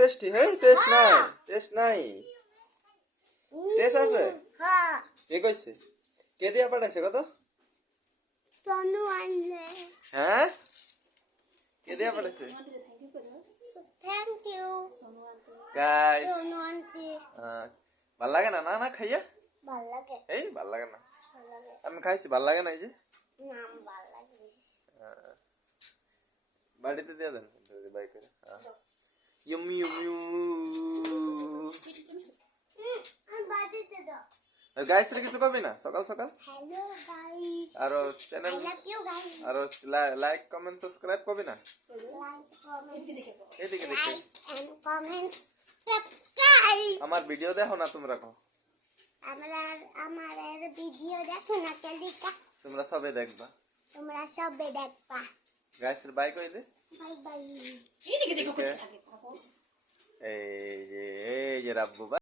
Tasty. হেই test নাই, test নাই, test আছে। হ্যাঁ কে কইছে? কে দিয়া পাঠাইছে কত? তনু আনলে। হ্যাঁ কে দিয়া পাঠাইছে? Thank you guys Tanu aunty. ভাল লাগে না? না না খাইয়া ভালো লাগে এই ভাল লাগে না। ভালো লাগে আমি খাইছি, ভাল লাগে না। এই যে নাম ভালো লাগে বাড়িতে দিয়ে দেন বাই করে। ইয়মি ইয়মি আমি বাড়িতে দাও। গাইস রে কিছু কবি না সকাল সকাল? হ্যালো গাইস আর channel I love you guys. আর লাইক কমেন্ট সাবস্ক্রাইব কবি না? লাইক কমেন্ট এদিকে দেখে লাইক এন্ড কমেন্ট সাবস্ক্রাইব। আমার ভিডিও দেখো না তোমরা? কো আমার ভিডিও দেখো না কালিকা। তোমরা সবে দেখবা। তোমরা সবে দেখবা। গাইস রে বাই কই দে। Bye bye. এদিকে দেখো কোথায় থাকে এই যে রাব্বু।